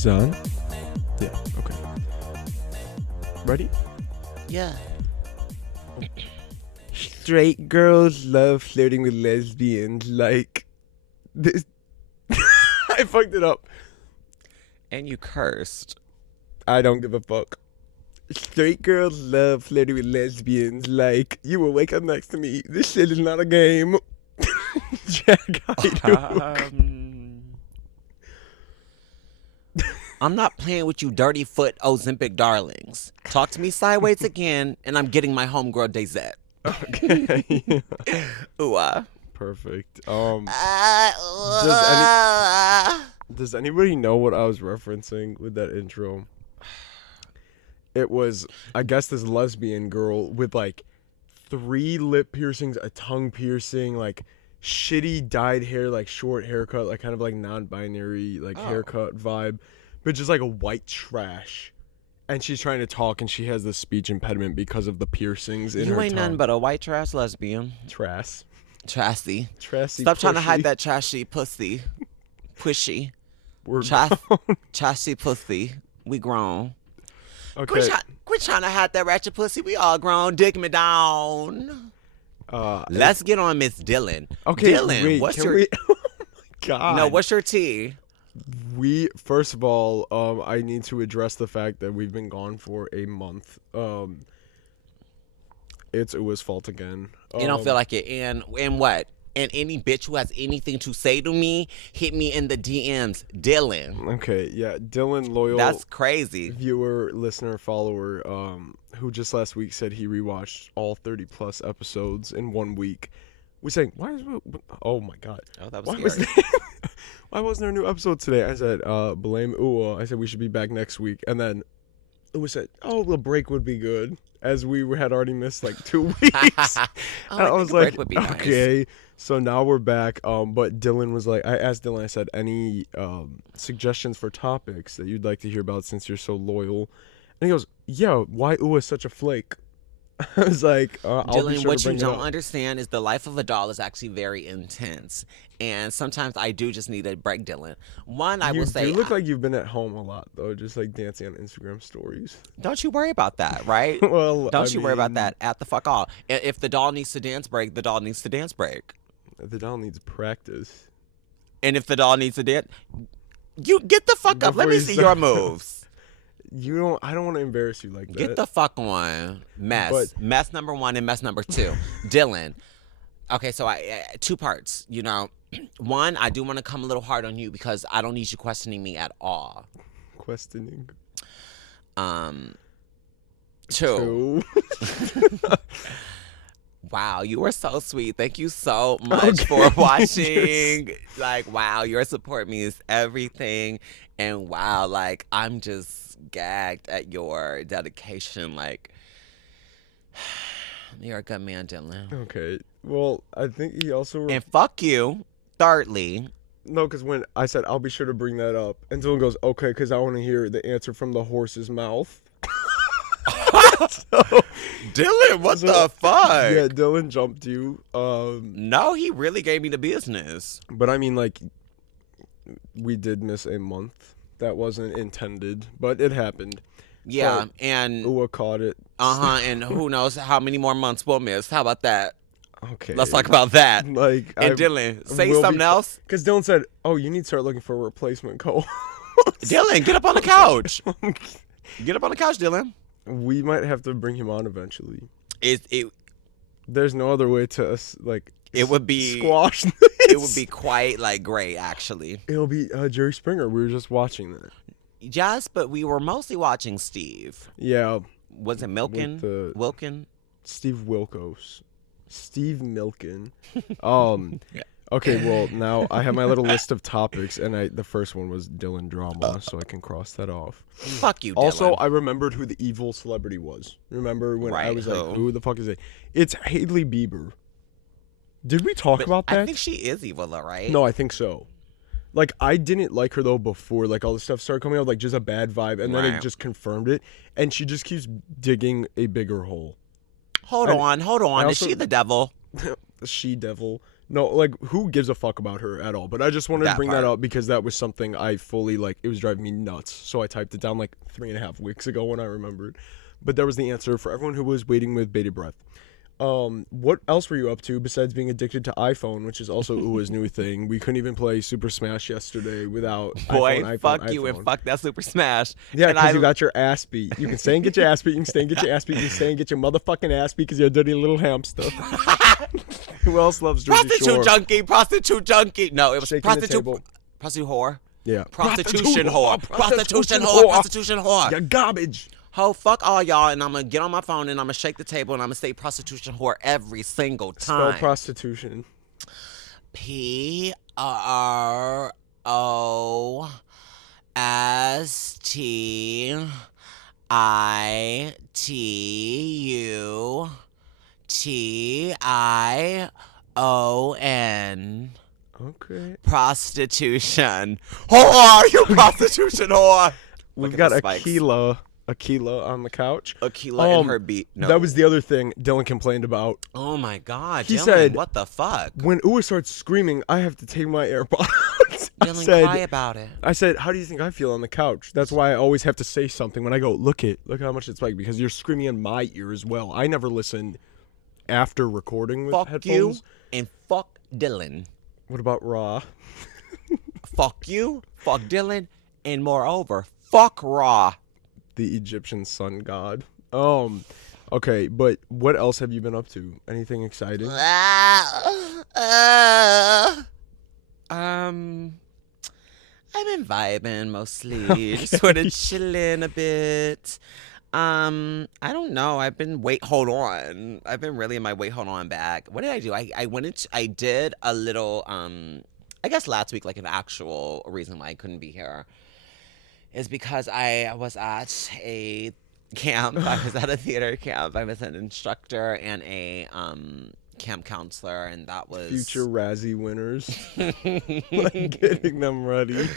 Is it on? Yeah, okay. Ready? Yeah. Straight girls love flirting with lesbians like this. I fucked it up. And you cursed. I don't give a fuck. Straight girls love flirting with lesbians like you will wake up next to me. This shit is not a game. Jack, how you doing? I'm not playing with you dirty foot Ozempic darlings. Talk to me sideways again, and I'm getting my homegirl Dazette. Okay. Ooh, Perfect. Does anybody know what I was referencing with that intro? It was, I guess, this lesbian girl with like 3 lip piercings, a tongue piercing, like shitty dyed hair, like short haircut, like kind of like non-binary like haircut vibe, but just like a white trash. And she's trying to talk, and she has this speech impediment because of the piercings in her tongue. You ain't nothing but a white trash lesbian. Trass. Trashy. Trashy. Stop trying to hide that trashy pussy. Pushy. We're Trashy pussy. We grown. Okay. Quit trying to hide that ratchet pussy. We all grown. Dig me down. Let's get on Miss Dylan. Okay, Dylan, wait, what's can your... we... Oh my God. No, what's your tea? First of all, I need to address the fact that we've been gone for a month. It's Uwa's fault again. You don't feel like it. And what? And any bitch who has anything to say to me, hit me in the DMs. Dylan. Okay, yeah, Dylan, loyal. That's crazy. Viewer, listener, follower, who just last week said he rewatched all 30 plus episodes in 1 week. We saying, why is oh my God. Oh, that was scary. Why wasn't there a new episode today? I said, blame Uwa. I said we should be back next week. And then Uwa said, oh, the break would be good. As we had already missed like 2 weeks. I was like, would be nice. Okay. So now we're back. But Dylan was like, I asked Dylan, I said, any suggestions for topics that you'd like to hear about since you're so loyal? And he goes, yeah, why Uwa such a flake? I was like, I'll Dylan, be sure what to bring you it don't up. understand is the life of a doll is actually very intense. And sometimes I do just need a break, Dylan. One, I will say... You look like you've been at home a lot, though, just like dancing on Instagram stories. Don't you worry about that, right? Well, Don't you worry about that at the fuck all. If the doll needs to dance break, the doll needs to dance break. The doll needs practice. And if the doll needs to dance... You get the fuck up. Let me see your moves. I don't want to embarrass you like that. Get the fuck on. Mess number 1 and mess number 2. Dylan. Okay, so I 2 parts, you know. 1, I do want to come a little hard on you because I don't need you questioning me at all. Questioning. 2. Wow, you are so sweet. Thank you so much for watching. Like, wow, your support means everything. And wow, like, I'm just gagged at your dedication. Like, you're a good man, Dylan. Okay. Well, I think he also... And fuck you. Thirdly... No, because when I said, I'll be sure to bring that up, and Dylan goes, okay, because I want to hear the answer from the horse's mouth. Dylan, what the fuck? Yeah, Dylan jumped you. No, he really gave me the business. But I mean, like, we did miss a month. That wasn't intended, but it happened. Yeah, so, and... Uwa caught it. And who knows how many more months we'll miss. How about that? Okay. Let's talk about that. Like, and Dylan, say something else. Because Dylan said, oh, you need to start looking for a replacement co-host. Dylan, get up on the couch. Get up on the couch, Dylan. We might have to bring him on eventually. There's no other way to it would be squash this. It would be quite like great, actually. It'll be Jerry Springer. We were just watching that. Yes, but we were mostly watching Steve. Yeah. Was it Wilkin? Steve Wilkos. Steve Milken. Okay, well, now I have my little list of topics, and the first one was Dylan drama, so I can cross that off. Fuck you, Dylan. Also, I remembered who the evil celebrity was. Remember when I was like, who the fuck is it? It's Hailey Bieber. Did we talk about that? I think she is evil, though, right? No, I think so. Like, I didn't like her, though, before, like, all this stuff started coming out, like, just a bad vibe, and then it just confirmed it, and she just keeps digging a bigger hole. Hold on. Is she the devil? She devil. No, like, who gives a fuck about her at all? But I just wanted to That bring part. that up because that was something I fully, like, it was driving me nuts. So I typed it down, like, 3.5 weeks ago when I remembered. But there was the answer for everyone who was waiting with bated breath. What else were you up to besides being addicted to iPhone, which is also Uwa's new thing? We couldn't even play Super Smash yesterday without Boy, iPhone, fuck you iPhone. and fuck that Super Smash. Yeah, And because you got your ass beat. You can stay and get your ass beat. You can stay and get your ass beat. You can stay and get your motherfucking ass beat because you're a dirty little hamster. Who else loves Jersey Shore? Prostitute junkie. No, it was Shaking the prostitute table. whore. Yeah. Prostitution whore. Prostitution Prostitution whore. You're garbage. Ho, fuck all y'all, and I'm gonna get on my phone and I'm gonna shake the table and I'm gonna say prostitution whore every single Spell time. prostitution. Prostitution. Okay. Prostitution. Whore, you prostitution whore. We've Look got at the spikes. Aquila on the couch. Aquila and her beat. No. That was the other thing Dylan complained about. Oh my God, He Dylan, said- what the fuck? When Uwa starts screaming, I have to take my AirPods. Dylan, cry about it. I said, how do you think I feel on the couch? That's why I always have to say something when I go, look how much it's like, because you're screaming in my ear as well. I never listen after recording with Fuck headphones. you and fuck Dylan. What about Raw? Fuck you, fuck Dylan, and moreover, fuck Raw. The Egyptian sun god. Okay, but what else have you been up to? Anything exciting? I've been vibing mostly, just sort of chilling a bit. I don't know. I've been hold on. I've been really in my hold on bag. What did I do? I did a little I guess last week, like an actual reason why I couldn't be here is because I was at a camp. I was at a theater camp. I was an instructor and a camp counselor, and that was Future Razzie winners. Like getting them ready.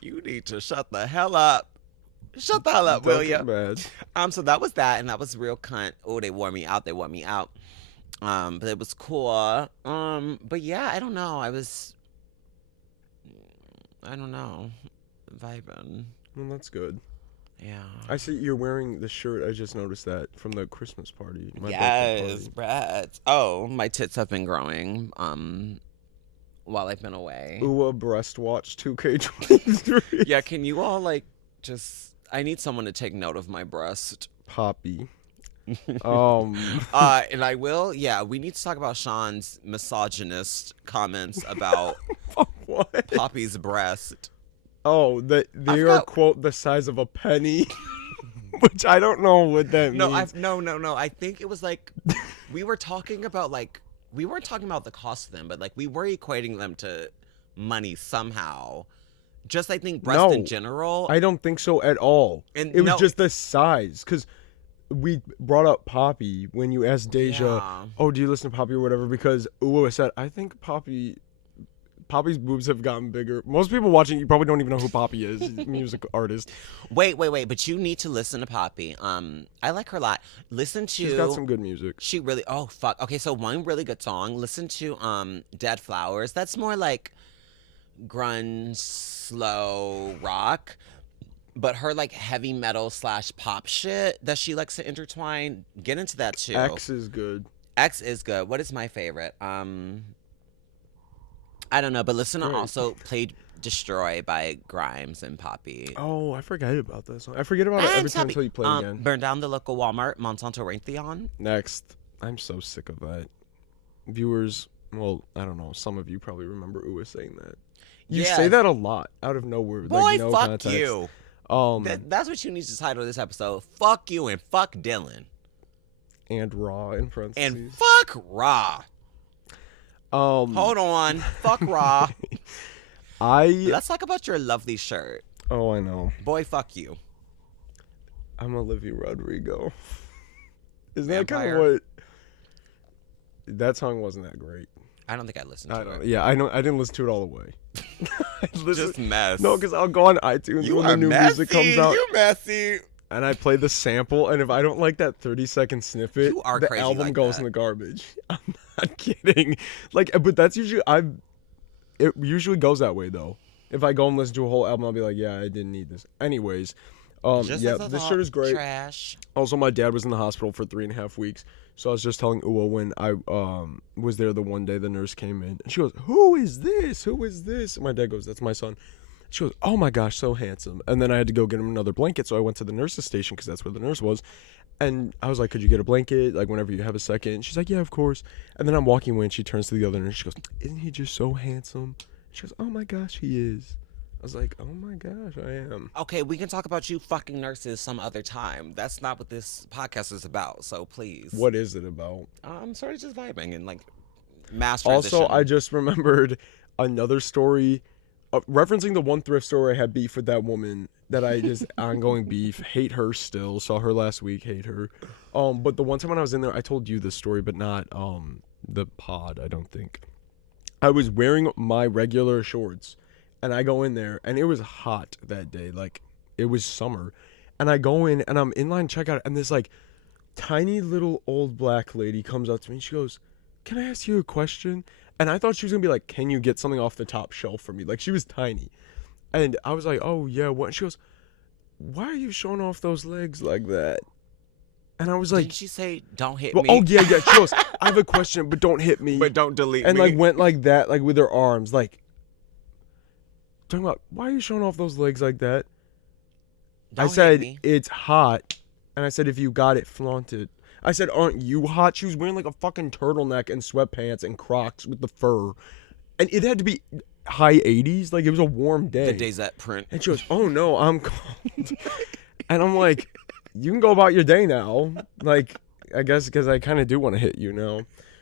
You need to shut the hell up. Shut the hell up, will ya? Bad. So that was that, and that was real cunt. Oh, they wore me out. But it was cool. But yeah, I don't know. I don't know, vibing. Well, that's good. Yeah. I see you're wearing the shirt. I just noticed that from the Christmas party. My birthday Yes, party. Brett. Oh, my tits have been growing. While I've been away. Uwa breast watch 2K23. Yeah, can you all I need someone to take note of my breast. Poppy. And I will. Yeah, we need to talk about Sean's misogynist comments about What? Poppy's breast. Oh, they are forgot- quote the size of a penny, which I don't know what that means. No. I think it was like we were talking about we weren't talking about the cost of them, but we were equating them to money somehow. Just I think breast in general. I don't think so at all. And it was no- just the size, because we brought up Poppy when you asked Deja, Yeah. oh, do you listen to Poppy or whatever? Because Uwa said, I think Poppy's boobs have gotten bigger. Most people watching, you probably don't even know who Poppy is. She's a music artist. Wait, but you need to listen to Poppy. I like her a lot. Listen to She's got some good music. She really oh fuck. Okay, so one really good song. Listen to Dead Flowers. That's more like grunge, slow rock. But her heavy metal / pop shit that she likes to intertwine, get into that too. X is good. X is good. What is my favorite? I don't know, but listen to Great. also Play Destroy by Grimes and Poppy. Oh, I forgot about that song. I forget about it every time until you play it again. Burn down the local Walmart, Monsanto Raytheon. Next. I'm so sick of that. Viewers, well, I don't know. Some of you probably remember Uwa saying that. You Yeah. say that a lot out of nowhere. Boy, no fuck context. you. That's what you need to title this episode. Fuck you and fuck Dylan. And Raw in parentheses. And fuck Raw. Hold on. Fuck Raw. Let's talk about your lovely shirt. Oh, I know. Boy, fuck you. I'm Olivia Rodrigo. Isn't that kind Vampire. of what? That song wasn't that great. I don't think I listened to it. Yeah, I know. I didn't listen to it all the way. Just mess. No, because I'll go on iTunes you when are the new music comes out, You messy. and I play the sample. And if I don't like that 30-second snippet, You are the crazy album like goes that. in the garbage. not kidding. Like, but that's usually it usually goes that way though. If I go and listen to a whole album, I'll be like, yeah, I didn't need this. Anyways, Just yeah, as I this thought, shirt is great. trash. Also, my dad was in the hospital for 3.5 weeks. So I was just telling Ua when I was there the one day the nurse came in. And she goes, who is this? Who is this? And my dad goes, that's my son. She goes, oh my gosh, so handsome. And then I had to go get him another blanket. So I went to the nurse's station because that's where the nurse was. And I was like, could you get a blanket? Like, whenever you have a second. She's like, yeah, of course. And then I'm walking away and she turns to the other nurse. She goes, isn't he just so handsome? She goes, oh my gosh, he is. I was like, oh my gosh, I am. Okay, we can talk about you fucking nurses some other time. That's not what this podcast is about. So please. What is it about? I'm sort of just vibing and like mass Also, transition. I just remembered another story referencing the one thrift store I had beef with that woman that I just ongoing beef. Hate her still. Saw her last week. Hate her. But the one time when I was in there, I told you this story, but not the pod. I don't think. I was wearing my regular shorts, and I go in there, and it was hot that day. Like it was summer, and I go in, and I'm in line checkout, and this like tiny little old black lady comes up to me, and she goes, "Can I ask you a question?" And I thought she was gonna be like, "Can you get something off the top shelf for me?" Like she was tiny, and I was like, "Oh yeah, what?" And she goes, "Why are you showing off those legs like that?" And I was like, Didn't she say don't hit well, me? "Oh yeah, yeah." She goes, "I have a question, but don't hit me." But don't delete And me. like went like that, like with her arms, like talking about, "Why are you showing off those legs like that?" Don't I hit said, me. "It's hot," and I said, "If you got it, flaunt it." I said, "Aren't you hot?" She was wearing like a fucking turtleneck and sweatpants and Crocs with the fur, and it had to be high 80s, like it was a warm day. The days that print. And she goes, "Oh no, I'm cold," and I'm like, "You can go about your day now." Like, I guess because I kind of do want to hit you now,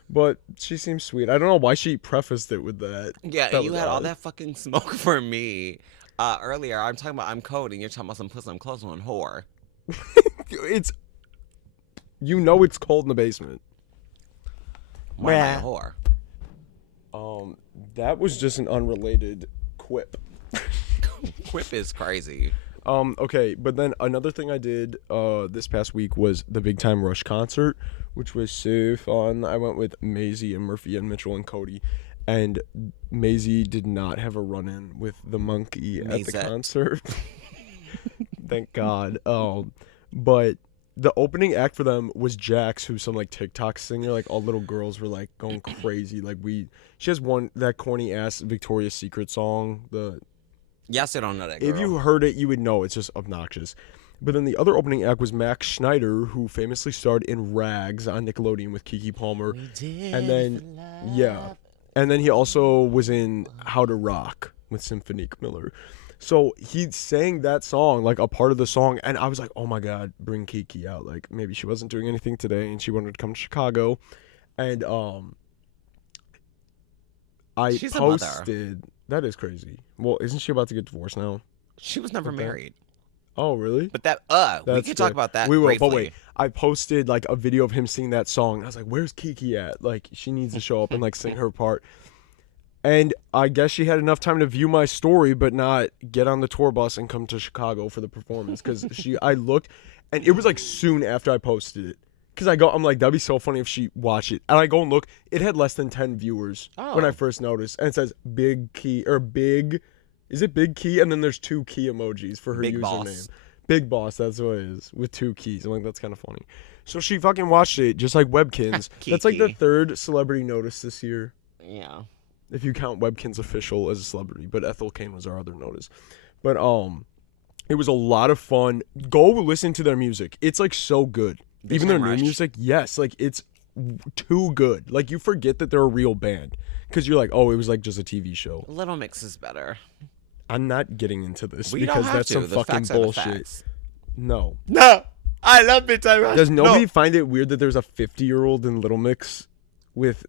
but she seems sweet. I don't know why she prefaced it with that. Yeah, That and you was had all odd. that fucking smoke for me. Earlier, I'm talking about I'm cold, and you're talking about some put some clothes on whore. It's it's cold in the basement. Why am I a whore? That was just an unrelated quip. Quip is crazy. Okay, but then another thing I did this past week was the Big Time Rush concert, which was so fun. I went with Maisie and Murphy and Mitchell and Cody, and Maisie did not have a run-in with the monkey at the Maisette. concert. Thank God. But the opening act for them was Jax, who's some like TikTok singer. Like all little girls were like going crazy. Like she has that corny ass Victoria's Secret song. Yes, I don't know that girl. If you heard it, you would know it's just obnoxious. But then the other opening act was Max Schneider, who famously starred in Rags on Nickelodeon with Keke Palmer. And then, yeah. And then he also was in How to Rock with Symphonique Miller. So he sang that song, like a part of the song, and I was like, oh my God, bring Keke out. Like maybe she wasn't doing anything today and she wanted to come to Chicago. And I She's a mother. posted. That is crazy. Well, isn't she about to get divorced now? She was never Okay. married. Oh, really? But that, we That's can talk fair. about that We will, briefly. but wait. I posted like a video of him singing that song. I was like, "Where's Keke at? Like, she needs to show up and like sing her part." And I guess she had enough time to view my story, but not get on the tour bus and come to Chicago for the performance. Because I looked, and it was like soon after I posted it. Because I'm like, that'd be so funny if she watched it. And I go and look, it had less than 10 viewers when I Oh. first noticed, and it says Big Key or Big. Is it Big Key? And then there's 2 key emojis for her Big username. Boss. Big Boss, that's what it is, with 2 keys. I'm like, that's kind of funny. So she fucking watched it, just like Webkins. That's like the Kiki. 3rd celebrity notice this year, Yeah. if you count Webkins official as a celebrity. But Ethel Kane was our other notice. But it was a lot of fun. Go listen to their music. It's like so good. Big Even their Time new Rush. music, yes, like it's too good. Like you forget that they're a real band because you're like, oh, it was like just a TV show. Little Mix is better. I'm not getting into this We because don't have that's to. some The fucking facts are the bullshit. facts. No. No, I love Big Time Rush. Does nobody No. find it weird that there's a 50-year-old in Little Mix with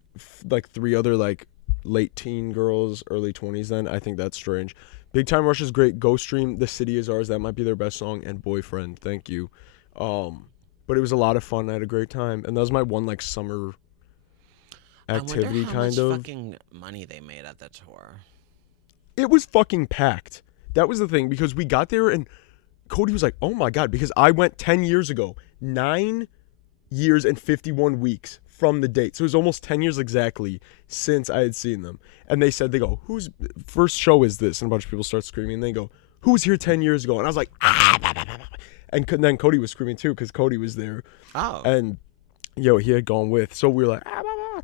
like 3 other like late teen girls, early 20s then? I think that's strange. Big Time Rush is great. Go stream The City Is Ours. That might be their best song. And Boyfriend. Thank you. But it was a lot of fun. I had a great time. And that was my one like summer activity I wonder how kind much of. fucking money they made at the tour. It was fucking packed. That was the thing because we got there and Cody was like, oh my God, because I went 10 years ago, 9 years and 51 weeks, from the date. So it was almost 10 years exactly since I had seen them. And they said, they go, whose first show is this? And a bunch of people start screaming. And they go, who was here 10 years ago? And I was like, ah, bah, bah, bah, bah. And then Cody was screaming too because Cody was there. Oh. And, he had gone with. So we were like, ah, bah, bah.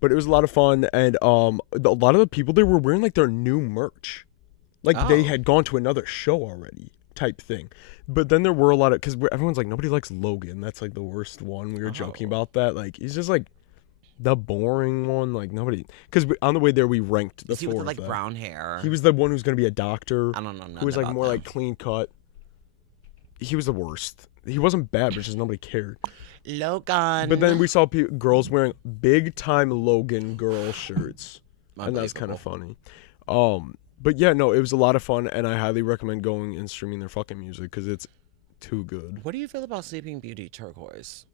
But it was a lot of fun. And a lot of the people there were wearing like their new merch. Like they had gone to another show already type thing. But then there were a lot of, because everyone's like, nobody likes Logan. That's like the worst one. We were joking about that. Like, he's just like the boring one. Like, nobody, because on the way there, we ranked the Is he four with the, of them. brown hair? He was the one who's going to be a doctor. I don't know. Who was like more like clean cut. He was the worst. He wasn't bad, but just nobody cared. Logan. But then we saw girls wearing big time Logan girl shirts. And that's kind of funny. But yeah, no, it was a lot of fun, and I highly recommend going and streaming their fucking music because it's too good. What do you feel about Sleeping Beauty Turquoise?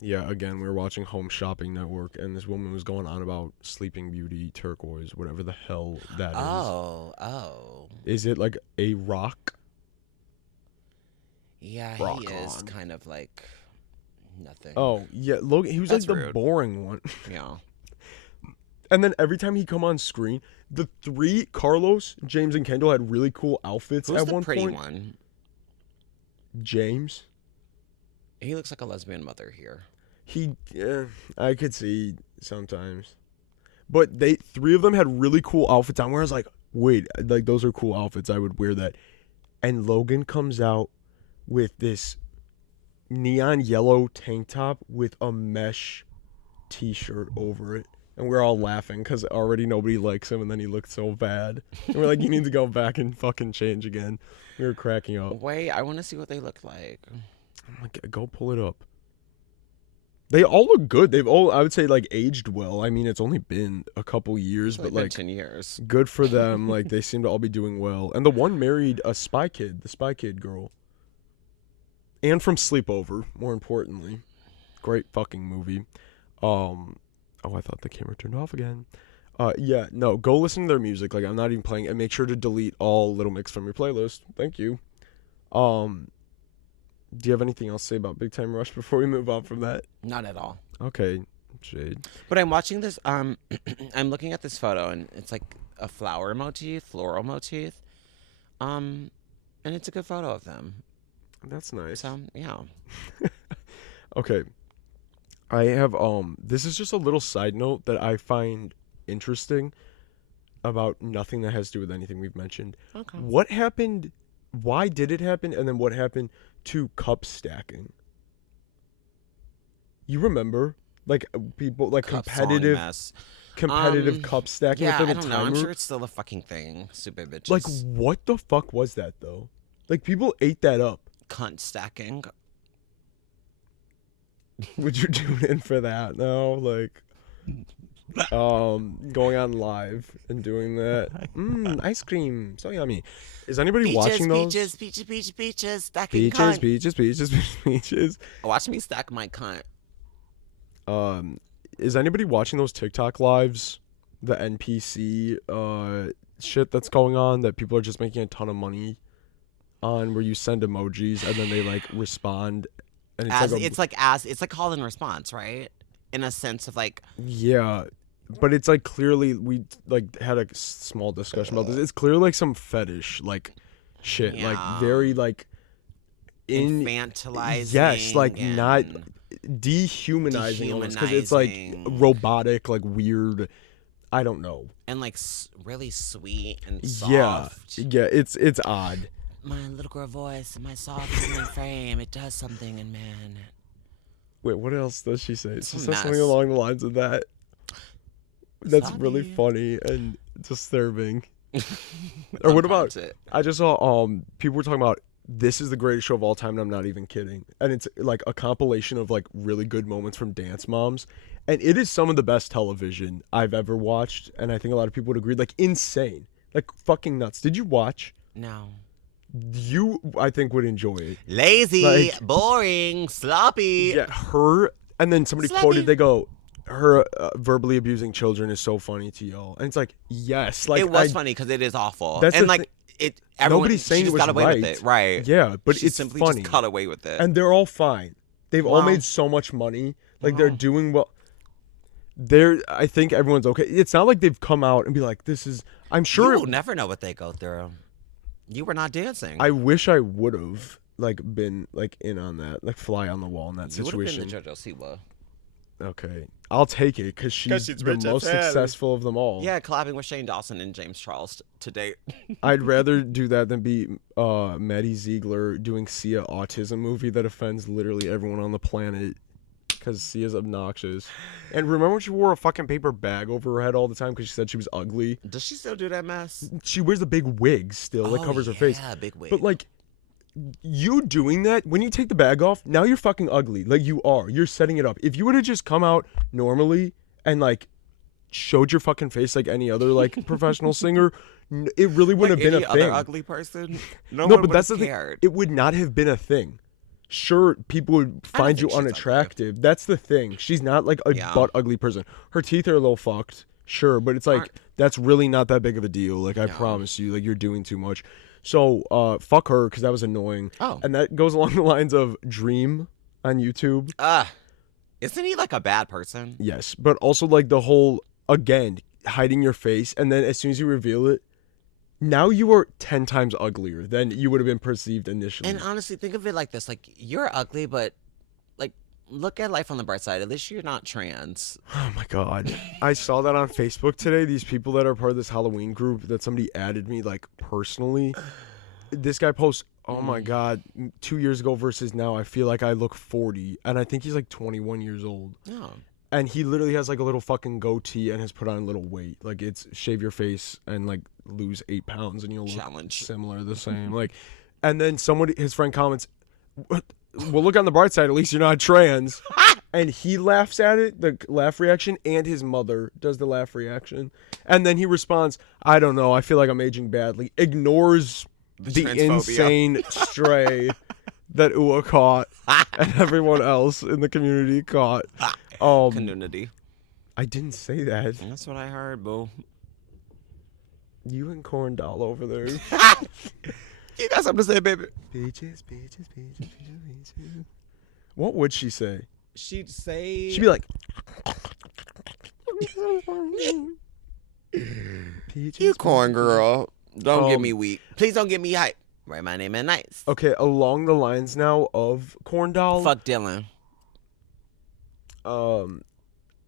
Yeah, again, we were watching Home Shopping Network, and this woman was going on about Sleeping Beauty Turquoise, whatever the hell that is. Oh. Is it like a rock? Yeah, rock he is on. kind of like nothing. Oh, yeah, Logan, he was That's like the rude. boring one. Yeah. And then every time he come on screen, the three, Carlos, James, and Kendall had really cool outfits Who's at the one pretty point. one? James. He looks like a lesbian mother here. I could see sometimes. But three of them had really cool outfits on where I was like, wait, like those are cool outfits. I would wear that. And Logan comes out with this neon yellow tank top with a mesh t-shirt over it. And we're all laughing because already nobody likes him, and then he looked so bad. And we're like, you need to go back and fucking change again. We were cracking up. Wait, I want to see what they look like. I'm like, go pull it up. They all look good. They've all, I would say, like, aged well. I mean, it's only been a couple years, but like 10 years. good for them. Like, they seem to all be doing well. And the one married a Spy Kid, the Spy Kid girl. And from Sleepover, more importantly. Great fucking movie. Oh, I thought the camera turned off again. Yeah, no, go listen to their music. Like, I'm not even playing. And make sure to delete all Little Mix from your playlist. Thank you. Do you have anything else to say about Big Time Rush before we move on from that? Not at all. Okay, Jade. But I'm watching this. I'm looking at this photo, and it's like a floral motif. And it's a good photo of them. That's nice. So yeah. Okay. I have this is just a little side note that I find interesting about nothing that has to do with anything we've mentioned. Okay. What happened? Why did it happen? And then what happened to cup stacking? You remember? Like people like Cup competitive song mess. cup stacking Yeah, with I like a don't know. I'm timer? sure it's still a fucking thing. Stupid bitches. Like what the fuck was that though? Like people ate that up. Cunt stacking. Would you tune in for that now? Like, going on live and doing that. Ice cream, so yummy. Is anybody watching those? Peaches, stacking cunt. Peaches. Watch me stack my cunt. Is anybody watching those TikTok lives? The NPC shit that's going on that people are just making a ton of money on, where you send emojis and then they like respond. And It's like call and response, right? In a sense of like, yeah, but it's like clearly we like had a small discussion about this. It's clearly like some fetish like shit, Yeah. like very like infantilizing. yes, like and not dehumanizing almost, because it's like dehumanizing. robotic, like weird. I don't know. and like really sweet and Yeah, soft. yeah, it's odd. My little girl voice and my soft human frame, it does something in man. Wait, what else does she say? It's She a says something mess. along the lines of that. That's really Sorry. funny and disturbing. Or I'm what about? content. I just saw people were talking about this is the greatest show of all time, and I'm not even kidding. And it's like a compilation of like really good moments from Dance Moms, and it is some of the best television I've ever watched. And I think a lot of people would agree. Like insane, like fucking nuts. Did you watch? No. You, I think, would enjoy it. Lazy, Like- boring, sloppy. Yeah, her, and then somebody Slappy. quoted. They go, her verbally abusing children is so funny to y'all, and it's like yes, like it was funny because it is awful. That's And the like it, everyone, Nobody's saying she just it was got away right. with it, right? Yeah, but She it's simply funny. just got away with it. And they're all fine. They've all Wow. made so much money. Like they're doing well. I think everyone's okay. It's not like they've come out and be like, "This is." I'm sure. You will never know what they go through. You were not dancing. I wish I would have been in on that, fly on the wall in that situation. You would have been the JoJo Siwa. Okay, I'll take it because she's the most successful of them all. Yeah, collabing with Shane Dawson and James Charles to date. I'd rather do that than be Maddie Ziegler doing Sia autism movie that offends literally everyone on the planet because Sia's obnoxious. And remember when she wore a fucking paper bag over her head all the time because she said she was ugly? Does she still do that mess? She wears the big wig still that covers her face. Yeah, big wig. But you doing that, when you take the bag off, now you're fucking ugly. You're setting it up. If you would have just come out normally and showed your fucking face like any other professional singer, it really wouldn't have been a thing. Other ugly person? No, but that's the thing. It would not have been a thing. Sure, people would find you unattractive. Ugly. That's the thing. She's not a butt ugly person. Her teeth are a little fucked. Sure, but it's that's really not that big of a deal. I promise you, you're doing too much. So, fuck her, because that was annoying. Oh. And that goes along the lines of Dream on YouTube. Isn't he a bad person? Yes, but also the whole, again, hiding your face, and then as soon as you reveal it, now you are 10 times uglier than you would have been perceived initially. And honestly, think of it like this. You're ugly, but, look at life on the bright side. At least you're not trans. Oh, my God. I saw that on Facebook today. These people that are part of this Halloween group that somebody added me, personally. This guy posts, oh, my God, 2 years ago versus now, I feel like I look 40. And I think he's 21 years old. Oh. And he literally has a little fucking goatee and has put on a little weight. It's shave your face and lose 8 pounds and you'll look similar, the same. And then his friend comments, well, look on the bright side, at least you're not trans. And he laughs at it, the laugh reaction, and his mother does the laugh reaction. And then he responds, I don't know, I feel like I'm aging badly. Ignores the insane stray that Ua caught and everyone else in the community caught. Community. I didn't say that. That's what I heard, boo. You and Corn Doll over there. You got something to say, baby. Peaches, peaches, peaches, peaches, peaches. What would she say? She'd say... She'd be like... Peaches, you corn girl. Don't get me weak. Please don't get me hype. Write my name in nice. Okay, along the lines now of Corn Doll. Fuck Dylan.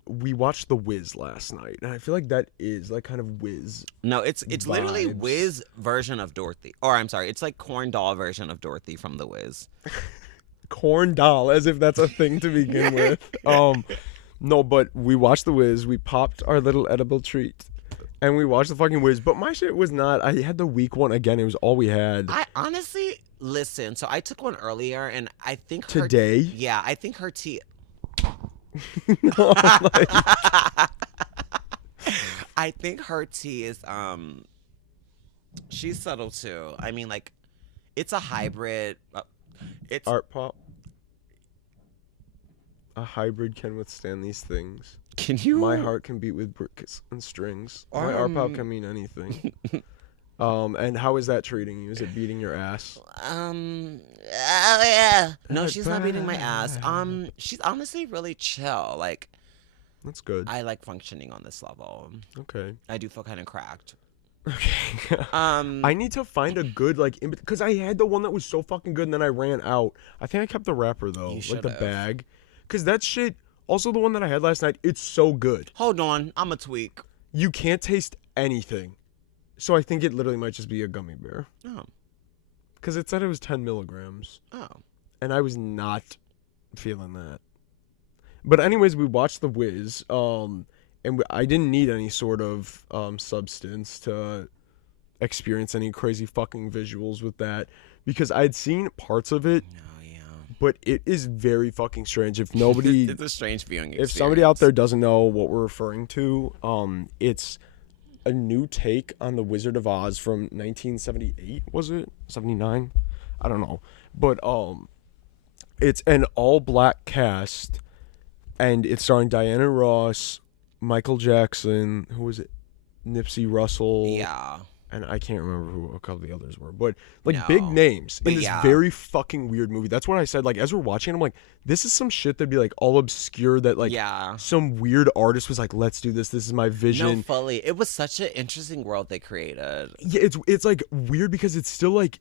We watched The Wiz last night, and I feel like that is kind of Wiz. No, it's literally Wiz version of Dorothy. Or I'm sorry, it's Corn Doll version of Dorothy from The Wiz. Corn Doll, as if that's a thing to begin with. No, but we watched The Wiz. We popped our little edible treat, and we watched the fucking Wiz. But my shit was not. I had the weak one again. It was all we had. I honestly listen. So I took one earlier, and I think today. Yeah, I think her tea. No, I think her tea is she's subtle too. I mean, it's a hybrid. It's art pop. A hybrid can withstand these things. Can you? My heart can beat with bricks and strings. My art pop can mean anything. And how is that treating you? Is it beating your ass? Yeah. No, she's not beating my ass. She's honestly really chill. That's good. I like functioning on this level. Okay. I do feel kind of cracked. Okay. I need to find a good because I had the one that was so fucking good and then I ran out. I think I kept the wrapper though, the bag, because that shit. Also, the one that I had last night, it's so good. Hold on, I'm a tweak. You can't taste anything. So I think it literally might just be a gummy bear. Oh. Because it said it was 10 milligrams. Oh. And I was not feeling that. But anyways, we watched The Wiz. And I didn't need any sort of substance to experience any crazy fucking visuals with that. Because I'd seen parts of it. Oh, yeah. But it is very fucking strange. If nobody... It's a strange viewing experience. If somebody out there doesn't know what we're referring to, it's... a new take on The Wizard of Oz from 1978, was it? 79? I don't know. But it's an all-black cast, and it's starring Diana Ross, Michael Jackson, who was it? Nipsey Russell. Yeah. and I can't remember who a couple of the others were, but like big No. names But in this yeah. very fucking weird movie. That's what I said. Like as we're watching, I'm like, this is some shit that'd be like all obscure that like Yeah. some weird artist was like, let's do this. This is my vision. No, fully. It was such an interesting world they created. Yeah, it's like weird because it's still like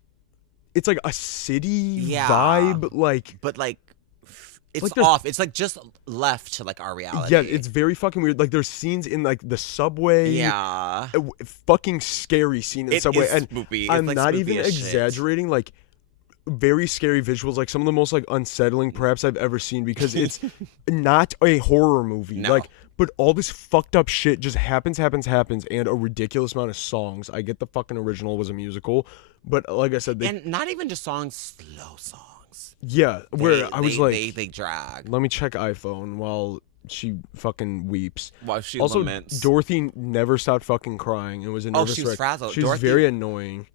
it's like a city Yeah. vibe. Like But like it's Like, there's- off. It's like just left to like our reality. yeah, it's very fucking weird. Like there's scenes in like the subway. yeah. A fucking scary scene in the It subway, is and spoopy. I'm it's like not spoopy even as shit. exaggerating. Like very scary visuals, like some of the most like unsettling perhaps I've ever seen because it's not a horror movie. No. Like, but all this fucked up shit just happens, and a ridiculous amount of songs. I get the fucking original was a musical, but like I said, they, And not even just songs, slow songs. yeah, where I was like, they drag. let me check iPhone while she fucking weeps. While she Also, laments. Dorothy never stopped fucking crying. It was a nervous she was wreck. frazzled. She was Dorothy- very annoying.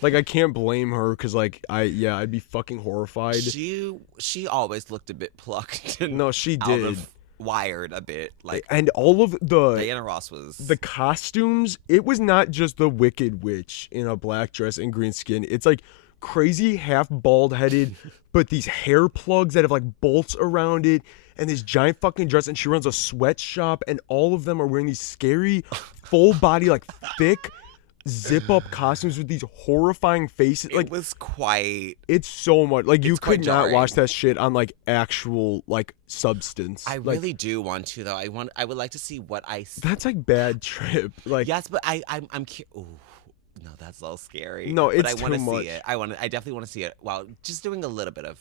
Like I can't blame her because like I'd be fucking horrified. She always looked a bit plucked and No, she out did. of wired a bit. Like And all of the Diana Ross was costumes, it was not just the Wicked Witch in a black dress and green skin. It's like crazy half bald headed, but these hair plugs that have like bolts around it, and this giant fucking dress. And she runs a sweatshop, and all of them are wearing these scary, full body like thick zip up costumes with these horrifying faces. Like it was quite. it's so much. Like you It's quite could not jarring. watch that shit on like actual like substance. I Like, really do want to though. I would like to see what I. that's like bad trip. Like Yes, but I'm Ooh, no, that's all scary. No, but it's I want to too much. see it. I definitely want to see it while just doing a little bit of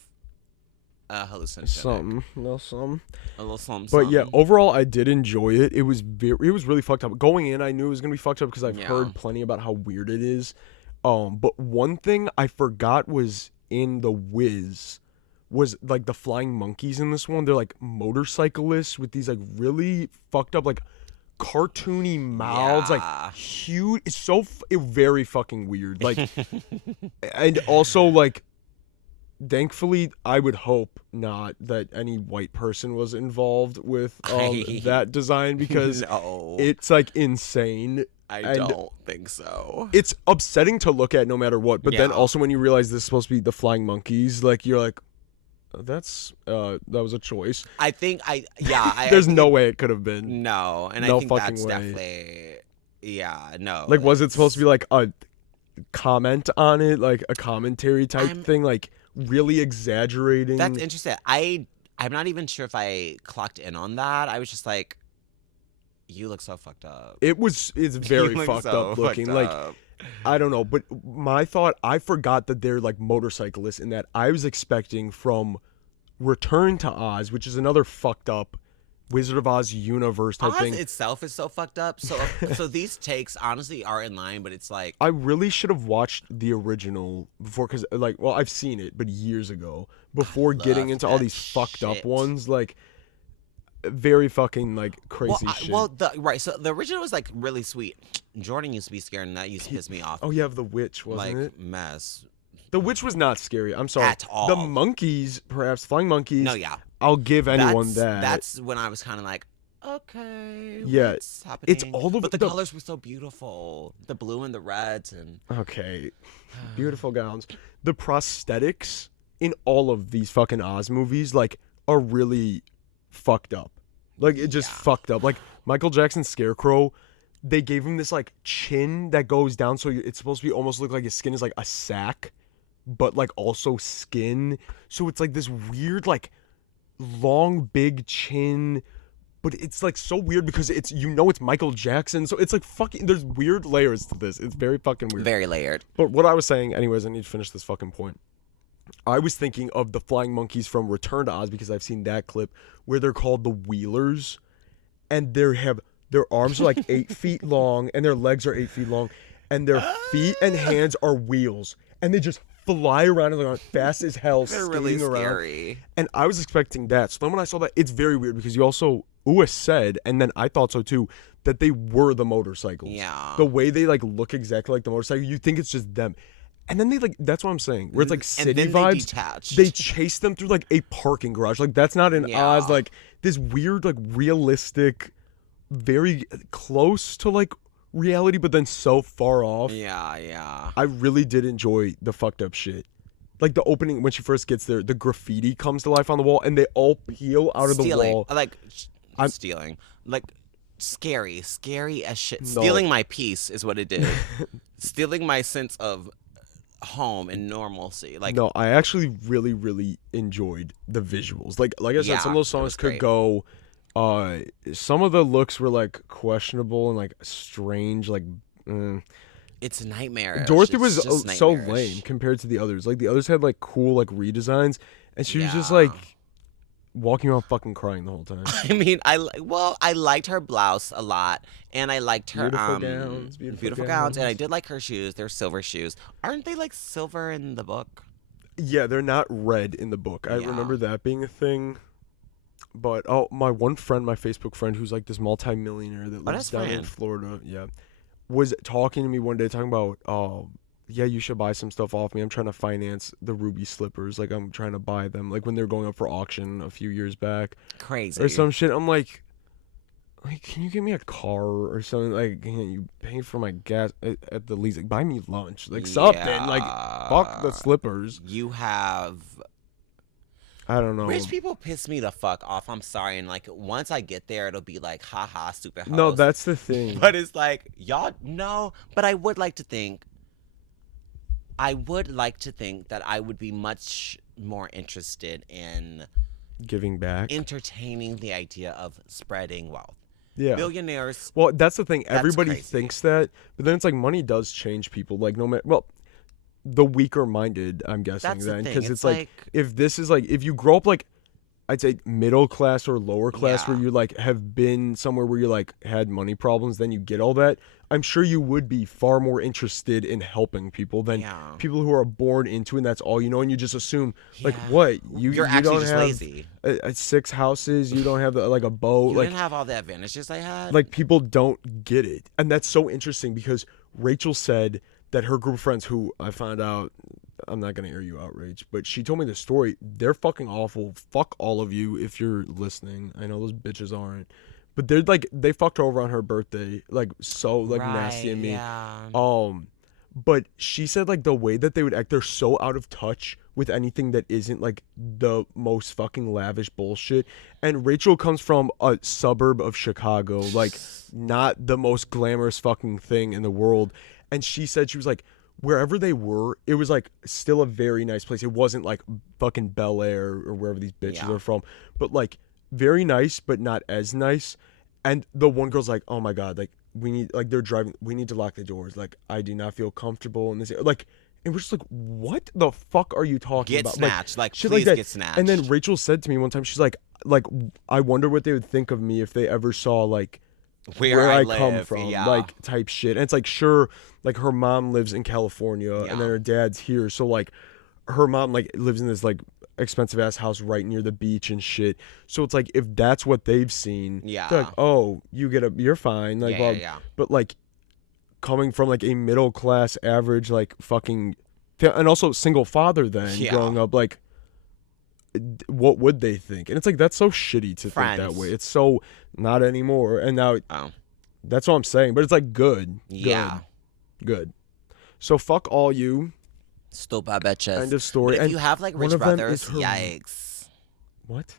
hallucination. something. A little something. But yeah, something. overall I did enjoy it. It was really fucked up. Going in, I knew it was gonna be fucked up because I've Yeah. heard plenty about how weird it is. But one thing I forgot was in The Wiz was like the flying monkeys in this one. They're like motorcyclists with these like really fucked up like cartoony mouths, Yeah. like huge. It's so very fucking weird. Like, and also like. Thankfully, I would hope not that any white person was involved with that design because no, it's like insane. I and- don't think so. It's upsetting to look at no matter what. But then Yeah. also when you realize this is supposed to be the flying monkeys, like you're like, that's that was a choice. I think There's think no way it could have been. No, and No I think fucking that's way. definitely no. Like, was it that's- supposed to be like a comment on it, like a commentary type I'm- thing, like really exaggerating? That's interesting. I'm not even sure if I clocked in on that. I was just like, you look so fucked up. It's very You look fucked so up looking. fucked Like up. I don't know, but my thought, I forgot that they're like motorcyclists in that I was expecting from Return to Oz, which is another fucked up Wizard of Oz universe type Oz thing. itself is so fucked up. So these takes honestly are in line, but it's like I really should have watched the original before, because like, well, I've seen it, but years ago, before getting love into all that these fucked up shit. ones, like very fucking like crazy shit. So the original was like really sweet. Jordan used to be scared, and that used to piss me off. Oh, you have the witch, wasn't like it? mess. The witch was not scary. I'm sorry. At all. The monkeys, perhaps flying monkeys. No, yeah. I'll give anyone that. That's when I was kind of like, okay, Yeah, what's happening? it's all of but the the- colors were so beautiful, the blue and the reds, and Okay. Beautiful gowns. The prosthetics in all of these fucking Oz movies, like, are really fucked up. Like, it just Yeah. fucked up. Like, Michael Jackson's Scarecrow, they gave him this, like, chin that goes down, so it's supposed to be almost look like his skin is, like, a sack, but, like, also skin. So it's, like, this weird, like, long, big chin, but it's, like, so weird because it's, it's Michael Jackson, so it's, like, fucking, there's weird layers to this. It's very fucking weird. very layered. But what I was saying, anyways, I need to finish this fucking point. I was thinking of the flying monkeys from Return to Oz because I've seen that clip where they're called the Wheelers, and their arms are like 8 feet long, and their legs are 8 feet long, and their feet and hands are wheels, and they just fly around and they're fast as hell, They're really skating around. scary. And I was expecting that. So then when I saw that, it's very weird because you also Ua said, and then I thought so too, that they were the motorcycles. Yeah. The way they like look exactly like the motorcycle, you think it's just them. And then they like, that's what I'm saying, where it's like city and then they vibes. detached. They chase them through like a parking garage. Like that's not in Yeah. Oz. Like this weird, like realistic, very close to like reality, but then so far off. Yeah. I really did enjoy the fucked up shit. Like the opening when she first gets there, the graffiti comes to life on the wall, and they all peel out of the wall. Stealing, like scary as shit. No. Stealing my peace is what it did. Stealing my sense of home and normalcy. Like, no, I actually really, really enjoyed the visuals. Like I said, some of those songs could go. Some of the looks were like questionable and like strange. Like, it's nightmarish. Dorothy was so lame compared to the others. Like the others had like cool like redesigns, and she was just like walking around fucking crying the whole time. I mean, I liked her blouse a lot, and I liked her beautiful gowns, and I did like her shoes. They're silver shoes. Aren't they like silver in the book? Yeah, they're not red in the book. I remember that being a thing. But my one friend, my Facebook friend, who's like this multi-millionaire that lives down in Florida, was talking to me one day talking about, you should buy some stuff off me. I'm trying to finance the ruby slippers. Like, I'm trying to buy them. Like, when they're going up for auction a few years back. Crazy. Or some shit. I'm like, can you give me a car or something? Like, can you pay for my gas at the least? Like, buy me lunch. Like, something. Like, fuck the slippers. You have... I don't know. Rich people piss me the fuck off. I'm sorry. And like once I get there, it'll be like, haha, stupid hoes. No, that's the thing. But it's like, y'all no. But I would like to think that I would be much more interested in giving back, entertaining the idea of spreading wealth. Yeah. Billionaires. Well, that's the thing. Everybody thinks that, but then it's like money does change people. Like no matter the weaker minded, I'm guessing then, because it's like if this is like if you grow up like I'd say middle class or lower class where you like have been somewhere where you like had money problems, then you get all that. I'm sure you would be far more interested in helping people than people who are born into it and that's all you know, and you just assume like what you actually don't just have lazy. 6 houses, you don't have like a boat, you like didn't have all the advantages I had. Like people don't get it, and that's so interesting because Rachel said that her group of friends, who I found out, I'm not gonna air you outrage, but she told me the story. They're fucking awful. Fuck all of you if you're listening. I know those bitches aren't, but they're like they fucked her over on her birthday, like so like nasty and mean. Yeah. But she said like the way that they would act, they're so out of touch with anything that isn't like the most fucking lavish bullshit. And Rachel comes from a suburb of Chicago, like not the most glamorous fucking thing in the world. And she said she was like, wherever they were, it was like still a very nice place. It wasn't like fucking Bel Air or wherever these bitches are from, but like very nice, but not as nice. And the one girl's like, oh my God, like we need, like they're driving, we need to lock the doors. Like I do not feel comfortable in this. Like, and we're just like, what the fuck are you talking about? Get snatched. Like shit please like that. Get snatched. And then Rachel said to me one time, she's like, I wonder what they would think of me if they ever saw like, where I come from, like type shit. And it's like, sure, like her mom lives in California and then her dad's here. So like her mom like lives in this like expensive ass house right near the beach and shit. So it's like, if that's what they've seen, they're like, oh, you're fine. Like, but like coming from like a middle class average, like fucking, and also single father then growing up, like, what would they think? And it's like, that's so shitty to think that way. It's so not anymore. And now that's what I'm saying, but it's like good. So fuck all you stupid bitches. End of story. But if you have like rich brothers, yikes. What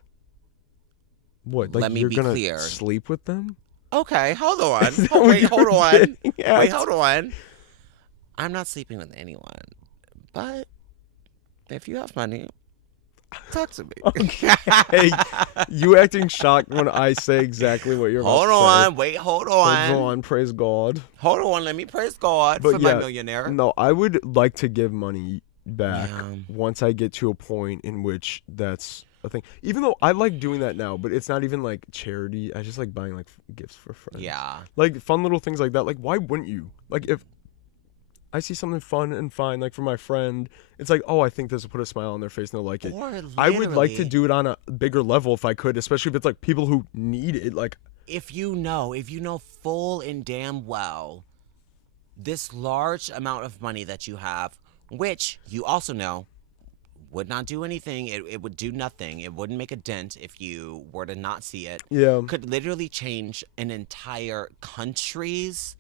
like let me you're be gonna clear. Sleep with them? Okay, hold on. Wait, hold on. Wait, hold on. I'm not sleeping with anyone, but if you have money, talk to me. Okay. You acting shocked when I say exactly what you're about to say. Hold on. Wait, hold on. Hold on. Praise God. Hold on. Let me praise God for my millionaire. No, I would like to give money back once I get to a point in which that's a thing. Even though I like doing that now, but it's not even like charity. I just like buying like gifts for friends. Yeah. Like fun little things like that. Like why wouldn't you? Like if I see something fun and fine, like for my friend, it's like, oh, I think this will put a smile on their face and they'll like it. I would like to do it on a bigger level if I could, especially if it's like people who need it. Like, if you know full and damn well this large amount of money that you have, which you also know would not do anything. It would do nothing. It wouldn't make a dent if you were to not see it. Yeah. Could literally change an entire country's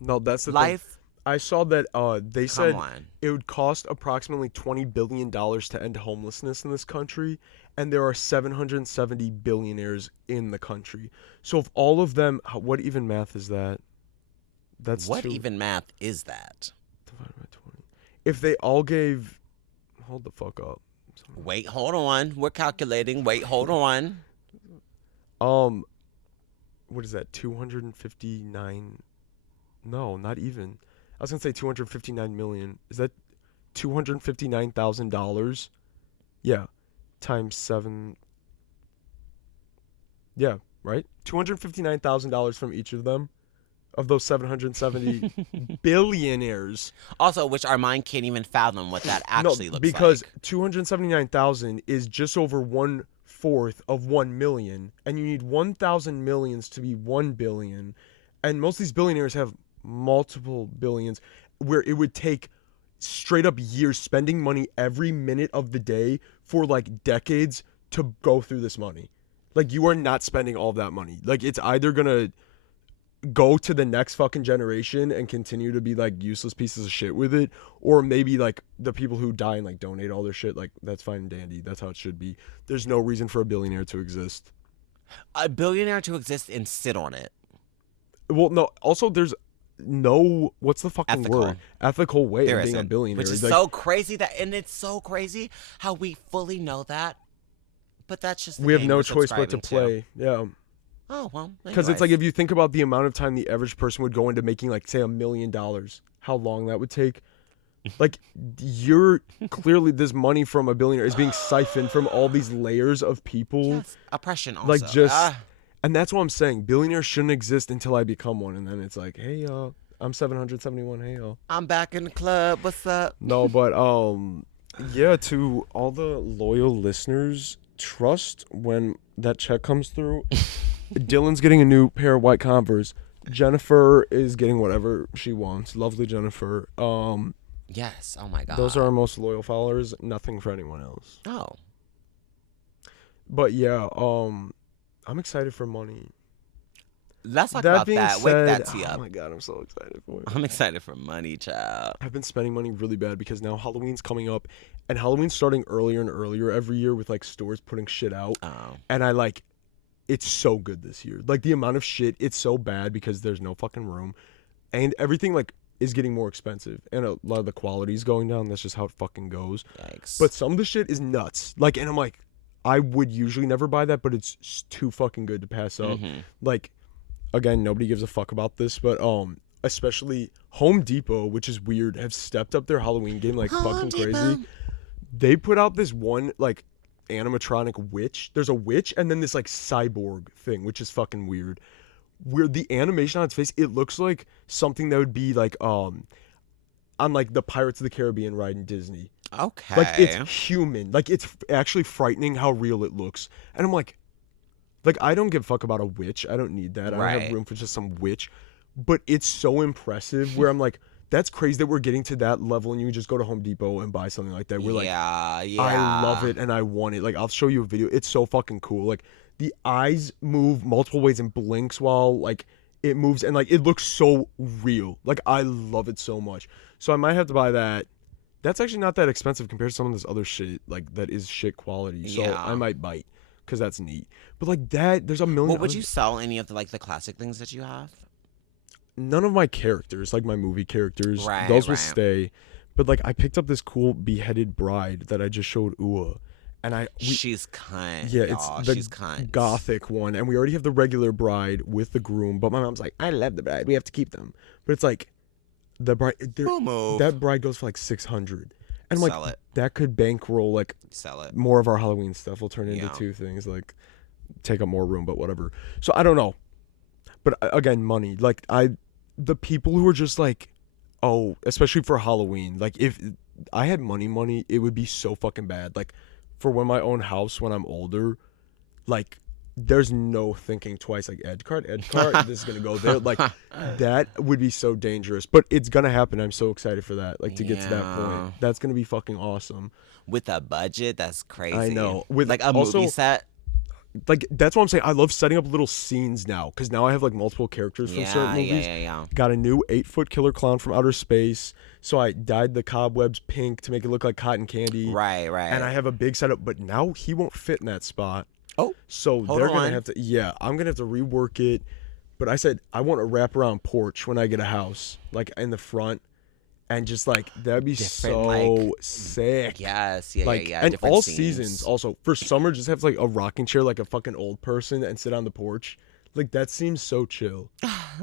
No, that's the thing. Life, I saw that they come said on. it would cost approximately $20 billion to end homelessness in this country, and there are 770 billionaires in the country. So if all of them, what even math is that? That's What two even math is that? divided by 20. If they all gave, hold the fuck up. Wait, hold on. We're calculating. Wait, hold on. Um, what is that? 259? No, not even. I was gonna say 259 million. Is that $259,000? Yeah, times seven. Yeah, right. $259,000 from each of them, of those 770 billionaires. Also, which our mind can't even fathom what that No, actually looks because like. 279,000 is just over 1/4 of 1 million, and you need 1,000 millions to be 1 billion. And most of these billionaires have multiple billions, where it would take straight up years spending money every minute of the day for like decades to go through this money. Like, you are not spending all of that money. Like, it's either gonna go to the next fucking generation and continue to be like useless pieces of shit with it, or maybe like the people who die and like donate all their shit, like that's fine and dandy, that's how it should be. There's no reason for a billionaire to exist. A billionaire to exist and sit on it. Well, no, also there's no, what's the fucking Ethical. word, ethical way There of being a isn't. billionaire, Which is like, so crazy and it's so crazy how we fully know that, but that's just the we have game no we're choice but to subscribing play. Yeah, Oh, well, because it's like, anyways. if you think about the amount of time the average person would go into making like say $1 million, how long that would take. Like, you're clearly, this money from a billionaire is being siphoned from all these layers of people. Yes, oppression also. Like, just, and that's what I'm saying. Billionaires shouldn't exist until I become one, and then it's like, hey y'all, I'm 771. Hey y'all. I'm back in the club. What's up? No, but yeah. To all the loyal listeners, trust when that check comes through. Dylan's getting a new pair of white Converse. Jennifer is getting whatever she wants. Lovely Jennifer. Yes. Oh my God. Those are our most loyal followers. Nothing for anyone else. Oh. But yeah, I'm excited for money. Let's talk That about being that. Wake said, that tea oh up. my god, I'm so excited for it. I'm excited for money, child. I've been spending money really bad because now Halloween's coming up, and Halloween's starting earlier and earlier every year with like stores putting shit out, Oh. and I like, it's so good this year. Like, the amount of shit, it's so bad because there's no fucking room, and everything like is getting more expensive, and a lot of the quality's going down. That's just how it fucking goes. Yikes. But some of the shit is nuts. Like, and I'm like, I would usually never buy that, but it's too fucking good to pass up. Mhm. Like, again, nobody gives a fuck about this, but especially Home Depot, which is weird, have stepped up their Halloween game like fucking crazy. They put out this one like animatronic witch. There's a witch and then this like cyborg thing, which is fucking weird. Where the animation on its face, it looks like something that would be like on like the Pirates of the Caribbean ride in Disney. Okay. Like, it's human. Like, it's actually frightening how real it looks. And I'm like, I don't give a fuck about a witch. I don't need that. I don't Right. have room for just some witch. But it's so impressive where I'm like, that's crazy that we're getting to that level and you can just go to Home Depot and buy something like that. We're like, yeah. I love it and I want it. Like, I'll show you a video. It's so fucking cool. Like, the eyes move multiple ways and blinks while like it moves, and like it looks so real. Like, I love it so much. So I might have to buy that. That's actually not that expensive compared to some of this other shit like that is shit quality. So Yeah. I might bite because that's neat. But like that, there's a million. Well, would you sell any of the like the classic things that you have? None of my characters, like my movie characters, Right, those will right. stay. But like, I picked up this cool beheaded bride that I just showed Ua, and She's cunt. yeah, it's y'all. the She's cunt. gothic one, and we already have the regular bride with the groom. But my mom's like, I love the bride. We have to keep them. But it's like, the bride, We'll move. that bride goes for like 600, and I'm Sell like, it. that could bankroll like Sell it. more of our Halloween stuff. Will turn into Yeah. two things, like take up more room, but whatever. So I don't know. But again, money. Like, the people who are just like, oh, especially for Halloween, like if I had money, it would be so fucking bad. Like, for when my own house when I'm older, like there's no thinking twice. Like, edge card, this is gonna go there. Like, that would be so dangerous. But it's gonna happen. I'm so excited for that. Like, to get to that Yeah. point, that's gonna be fucking awesome. With a budget, that's crazy. I know. With like a also, movie set. like that's what I'm saying. I love setting up little scenes now because now I have like multiple characters from certain movies. Yeah. Got a new 8-foot killer clown from outer space, so I dyed the cobwebs pink to make it look like cotton candy. Right. And I have a big setup, but now he won't fit in that spot. Oh, so hold they're on. gonna have to. Yeah, I'm gonna have to rework it. But I said I want a wraparound porch when I get a house, like in the front. And just like that'd be Different, so sick. Yes, Like, yeah. and Different all scenes. seasons also for summer, just have like a rocking chair, like a fucking old person, and sit on the porch. Like that seems so chill.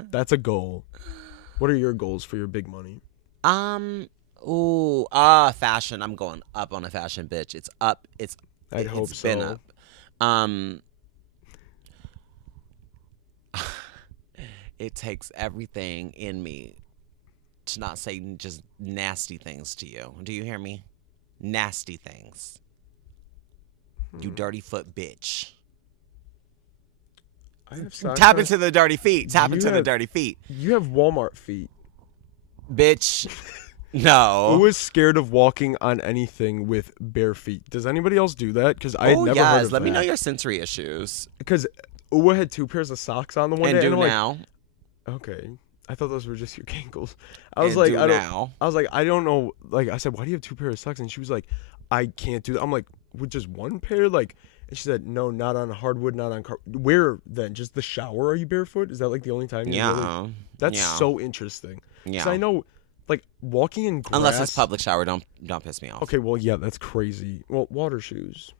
That's a goal. What are your goals for your big money? Fashion. I'm going up on a fashion, bitch. It's up. I'd hope it's been so. up. It takes everything in me to not say just nasty things to you. Do you hear me? Nasty things. You dirty foot bitch. I have socks Tap on- into the dirty feet. Tap You into the have- dirty feet. You have Walmart feet. Bitch. No. Who is scared of walking on anything with bare feet? Does anybody else do that? Because I had never heard of Let me that. know your sensory issues. Because Uwa had 2 pairs of socks on the one And day. do I'm like, now. okay. I thought those were just your ankles. I was And like, do I don't. now. I was like, I don't know. Like, I said, why do you have 2 pairs of socks? And she was like, I can't do that. I'm like, with just 1 pair? Like, and she said, no, not on hardwood, not on where then? Just the shower? Are you barefoot? Is that like the only time? You're really... Yeah. That's yeah. so interesting. Because Yeah. I know, like, walking in grass. Unless it's public shower, don't piss me off. Okay, well, yeah, that's crazy. Well, water shoes.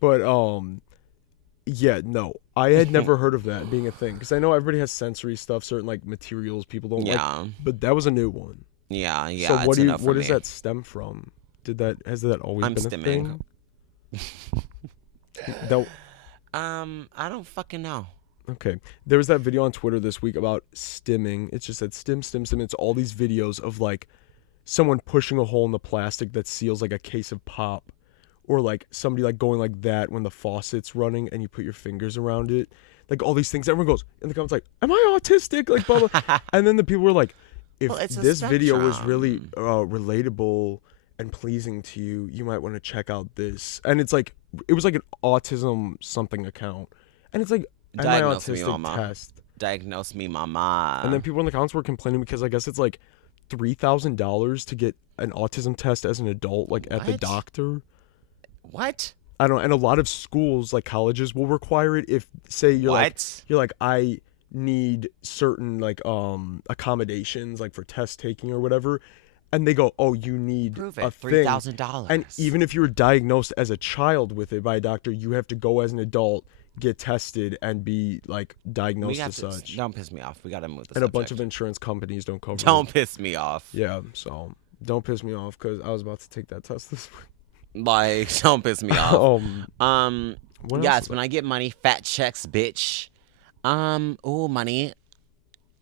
But yeah, no, I had never heard of that being a thing because I know everybody has sensory stuff, certain like materials people don't like. Yeah. But that was a new one. Yeah. So what it's do you? enough for What does me. that stem from? Has that always I'm been stimming. a thing? That, I don't fucking know. okay, there was that video on Twitter this week about stimming. It's just said stim. It's all these videos of like someone pushing a hole in the plastic that seals like a case of pop. Or like somebody like going like that when the faucet's running and you put your fingers around it. Like all these things. Everyone goes in the comments like, am I autistic? Like blah, blah. And then the people were like, if Well, it's a this video was spectrum. really relatable and pleasing to you, you might want to check out this. And it's like, it was like an autism something account. And it's like, am I Diagnose me, autistic mama. test? Diagnose me, mama. And then people in the comments were complaining because I guess it's like $3,000 to get an autism test as an adult, like at the What? doctor. What? I don't know, and a lot of schools, like colleges, will require it if, say, you're What? like, I need certain like accommodations, like for test taking or whatever, and they go, oh, you need Prove a it. thing. $3,000. And even if you were diagnosed as a child with it by a doctor, you have to go as an adult, get tested, and be like diagnosed as such. Don't piss me off. We gotta move this. And a bunch of insurance companies don't cover it. Don't piss me off. Yeah, so don't piss me off because I was about to take that test this week. Like, don't piss me off. What Yes, else? when I get money, fat checks, bitch. Money.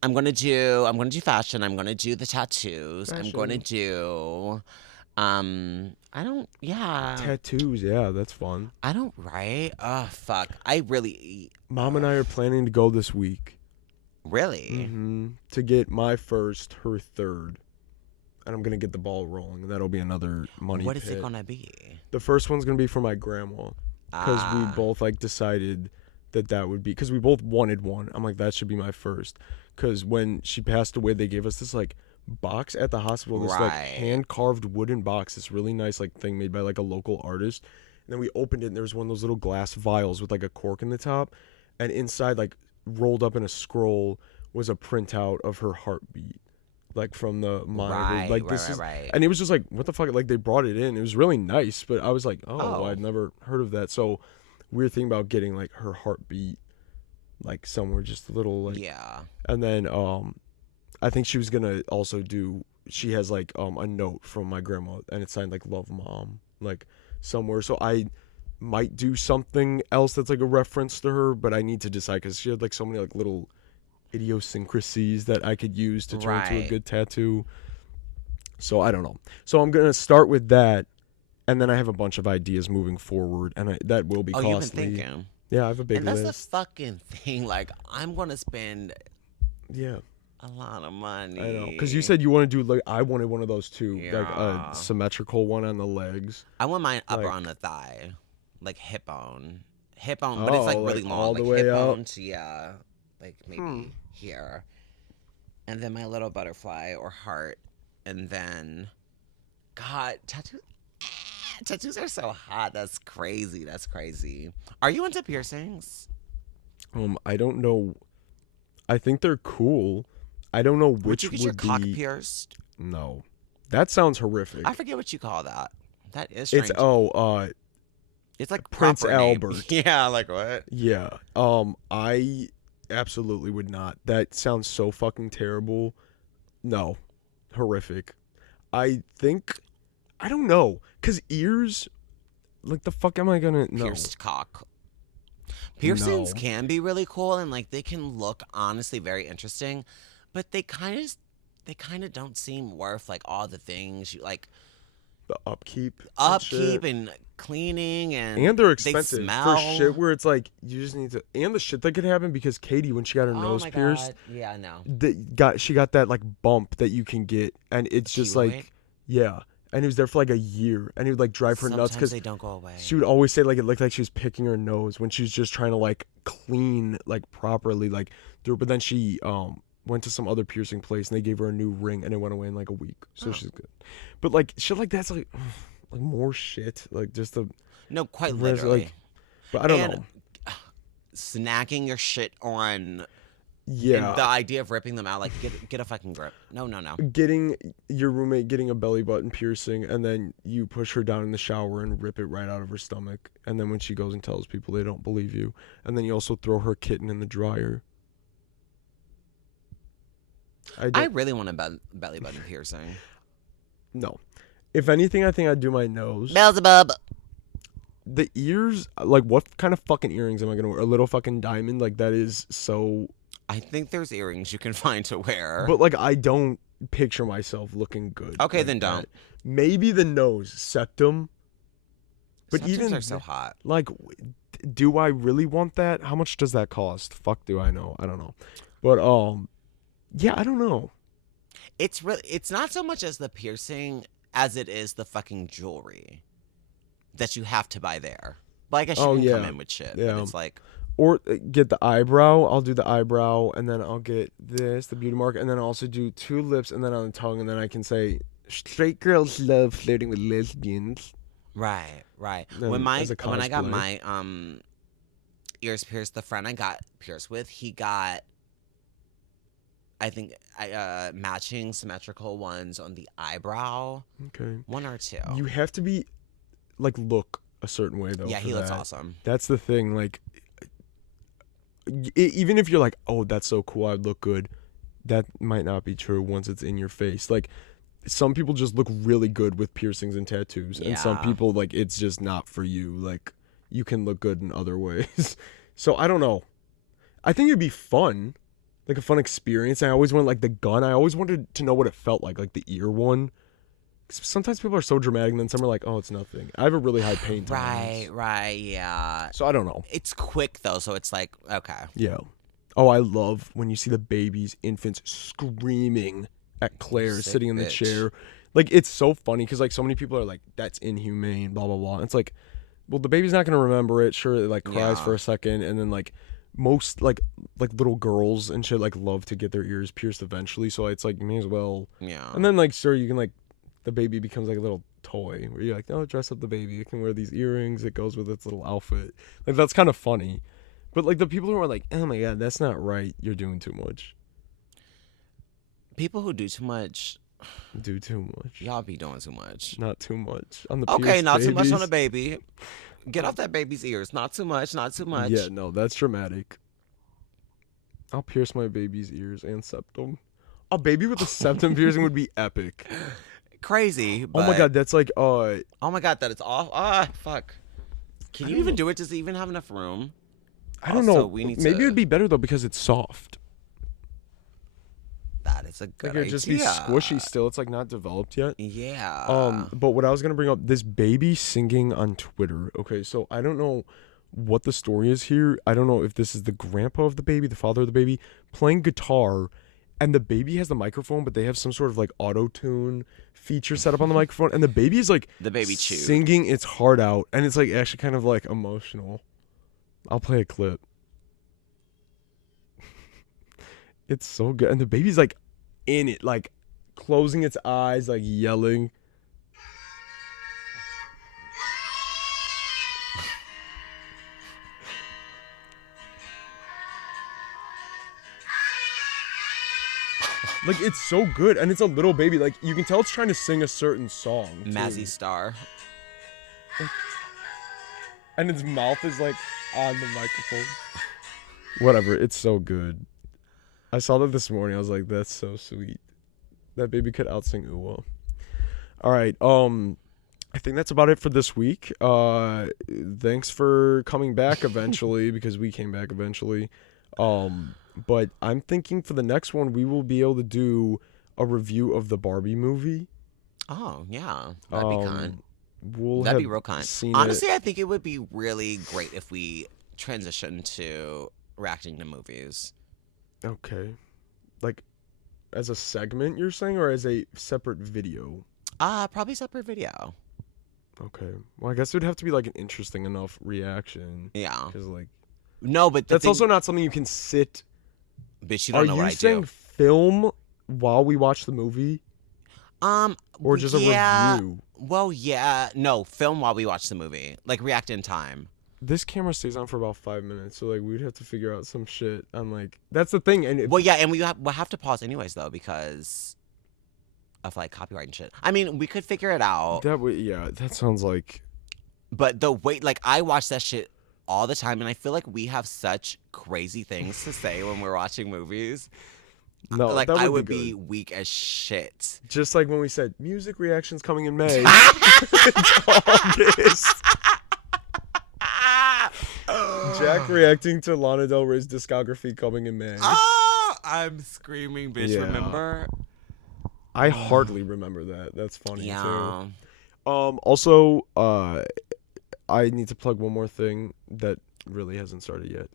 I'm gonna do fashion. I'm gonna do the tattoos. I'm gonna do Tattoos, yeah, that's fun. I don't right? Oh fuck. I really Mom and I are planning to go this week. really? To get my first, her third. And I'm going to get the ball rolling. That'll be another money What is pit. it gonna be? The first one's going to be for my grandma. Because we Ah. both like decided that would be, because we both wanted one. I'm like, that should be my first. Because when she passed away, they gave us this like box at the hospital, this like Right. hand carved wooden box, this really nice like thing made by like a local artist. And then we opened it and there was one of those little glass vials with like a cork in the top. And inside, like rolled up in a scroll, was a printout of her heartbeat. Like from the monitor. Like this is, right. and it was just like, what the fuck? Like they brought it in. It was really nice, but I was like, oh. I'd never heard of that. So we were thinking about getting like her heartbeat, like somewhere just a little like. Yeah. And then I think she was gonna also do. She has like a note from my grandma, and it's signed like "Love Mom," like somewhere. So I might do something else that's like a reference to her, but I need to decide because she had like so many like little idiosyncrasies that I could use to turn into a Right. good tattoo. So I don't know. So I'm gonna start with that, and then I have a bunch of ideas moving forward, and that will be costly. You've been thinking. Yeah, I have a big And that's list. the fucking thing. Like, I'm gonna spend Yeah, a lot of money. I know. Because you said you want to do like I wanted one of those too, like Yeah. a symmetrical one on the legs. I want mine upper like- on the thigh, like hip bone. hip bone, but it's like really like long, all like the way hip up. bone to like maybe here, and then my little butterfly or heart, and then God, tattoos are so hot. That's crazy. That's crazy. Are you into piercings? I don't know. I think they're cool. I don't know Would which you get your would cock be. pierced? No, that sounds horrific. I forget what you call that. That is It's strange. It's like Prince proper name. Albert. Yeah, like what? Yeah. I absolutely would not. That sounds so fucking terrible. No, horrific. I think I don't know, cause ears. Like the fuck am I gonna no Pierced cock. Piercings no can be really cool and like they can look honestly very interesting, but they kind of don't seem worth like all the things you like the upkeep upkeep shit. and cleaning And they're they expensive for smell. shit where it's like you just need to, and the shit that could happen because Katie, when she got her Oh nose my pierced, god. Yeah, I know. she got that like bump that you can get, and it's just Keloid? like yeah, and he was there for like a year, and he would like drive her nuts Sometimes because they don't go away. she would always say like it looked like she was picking her nose when she was just trying to like clean like properly like through. But then she went to some other piercing place and they gave her a new ring and it went away in like a week, so she's good. But like shit like that's like more shit like just the No, quite whereas, literally. like, but I don't And know. snacking your shit on Yeah, and the idea of ripping them out, like get a fucking grip. No. getting your roommate getting a belly button piercing and then you push her down in the shower and rip it right out of her stomach, and then when she goes and tells people, they don't believe you, and then you also throw her kitten in the dryer. I really want a belly button piercing. No. If anything, I think I'd do my nose. Beelzebub. The ears, like, what kind of fucking earrings am I gonna wear? A little fucking diamond? Like, that is so. I think there's earrings you can find to wear. But, like, I don't picture myself looking good. Okay, like then that. don't. Maybe the nose, septum. But Septums even are so hot. like, do I really want that? How much does that cost? Fuck, do I know? I don't know. But yeah, I don't know. It's not so much as the piercing as it is the fucking jewelry that you have to buy there. But I guess you can come in with shit. Yeah. But it's like, Or get the eyebrow. I'll do the eyebrow, and then I'll get this, the beauty mark, and then I'll also do 2 lips, and then on the tongue, and then I can say, straight girls love flirting with lesbians. right. Then When as a I got cosplay. my ears pierced, the friend I got pierced with, he got, I think, matching symmetrical ones on the eyebrow. Okay. 1 or 2. You have to be, like, look a certain way, though. Yeah, for he looks that. awesome. That's the thing. Like, even if you're like, oh, that's so cool, I'd look good, that might not be true once it's in your face. Like, some people just look really good with piercings and tattoos, and some Yeah. people, like, it's just not for you. Like, you can look good in other ways. So I don't know. I think it'd be fun, like a fun experience. I always wanted like the gun. I always wanted to know what it felt like the ear one. 'Cause sometimes people are so dramatic, and then some are like, "Oh, it's nothing." I have a really high pain tolerance. Right, yeah. So I don't know. It's quick though, so it's like, okay. Yeah. Oh, I love when you see the babies, infants screaming at Claire Sick sitting in the bitch. chair. Like, it's so funny because like so many people are like, "That's inhumane," blah blah blah. And it's like, well, the baby's not gonna remember it. Sure, it like cries Yeah. for a second, and then like most like little girls and shit like love to get their ears pierced eventually. So it's like, you may as well. Yeah. And then like, sure, you can like, the baby becomes like a little toy where you're like, oh, dress up the baby. It can wear these earrings. It goes with its little outfit. Like, that's kind of funny. But like the people who are like, oh my god, that's not right. You're doing too much. People who do too much, Do too much. y'all be doing too much. Not too much on the Okay, pierced not too much on babies. a baby. Get off that baby's ears. Not too much, not too much. Yeah, no, that's dramatic. I'll pierce my baby's ears and septum. A baby with a septum piercing would be epic. Crazy. Oh But, my god, that's like oh my god, that it's off. Fuck. Can I you don't even know. do it? Does it even have enough room? I don't Also, know. we need Maybe to- it'd be better though because it's soft. That is a good Like it'd idea. just be squishy still. It's like not developed yet. Yeah. But what I was gonna bring up, this baby singing on Twitter. Okay, so I don't know what the story is here. I don't know if this is the grandpa of the baby, the father of the baby, playing guitar, and the baby has the microphone, but they have some sort of like auto tune feature set up on the microphone, and the baby is like The baby chewed. singing its heart out, and it's like actually kind of like emotional. I'll play a clip. It's so good. And the baby's like in it, like closing its eyes, like yelling. Like, it's so good. And it's a little baby. Like, you can tell it's trying to sing a certain song. Mazzy Star. And its mouth is like on the microphone. Whatever. It's so good. I saw that this morning. I was like, that's so sweet. That baby could outsing Uwa. All right. I think that's about it for this week. Thanks for coming back eventually because we came back eventually. But I'm thinking for the next one we will be able to do a review of the Barbie movie. Oh yeah, that'd be kind. That'd be real kind. Honestly, I think it would be really great if we transition to reacting to movies. Okay, like as a segment, you're saying, or as a separate video? Probably separate video. Okay. Well, I guess it would have to be like an interesting enough reaction. Yeah. Because like. No, but that's also not something you can sit. Bitch, you don't know what I do. Are you saying film while we watch the movie? Or just a review? Well, yeah. No, film while we watch the movie. Like, react in time. This camera stays on for about 5 minutes, so like we'd have to figure out some shit. I'm like, that's the thing. And well, yeah, and we'll have to pause anyways though because of like copyright and shit. I mean, we could figure it out. That sounds like. But the way, like, I watch that shit all the time, and I feel like we have such crazy things to say when we're watching movies. No, like that would I would be weak as shit. Just like when we said music reactions coming in May. August. Jack reacting to Lana Del Rey's discography coming in May. Oh, I'm screaming, bitch! Yeah. Remember? I hardly remember that. That's funny yeah. too. Also, I need to plug one more thing that really hasn't started yet.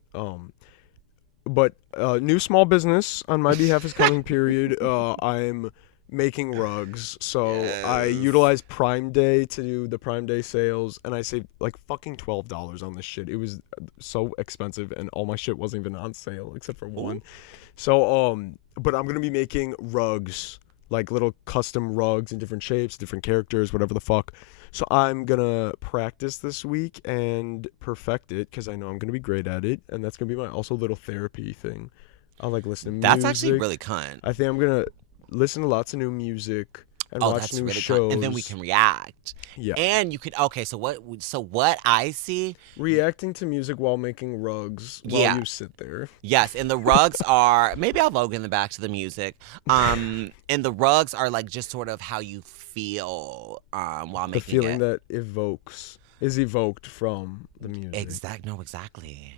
But new small business on my behalf is coming. Period. I'm making rugs, so yes. I utilize Prime Day to do the Prime Day sales, and I saved like fucking $12 on this shit. It was so expensive, and all my shit wasn't even on sale except for one. So but I'm gonna be making rugs, like little custom rugs in different shapes, different characters, whatever the fuck. So I'm gonna practice this week and perfect it because I know I'm gonna be great at it, and that's gonna be my also little therapy thing. I'll like listen to music. That's actually really kind. I think I'm gonna listen to lots of new music and watch new shows, and then we can react. Yeah, and you could So what I see, reacting to music while making rugs while you sit there. Yes, and the rugs are maybe I'll vogue in the back to the music. And the rugs are like just sort of how you feel while making it. The feeling that is evoked from the music. Exactly.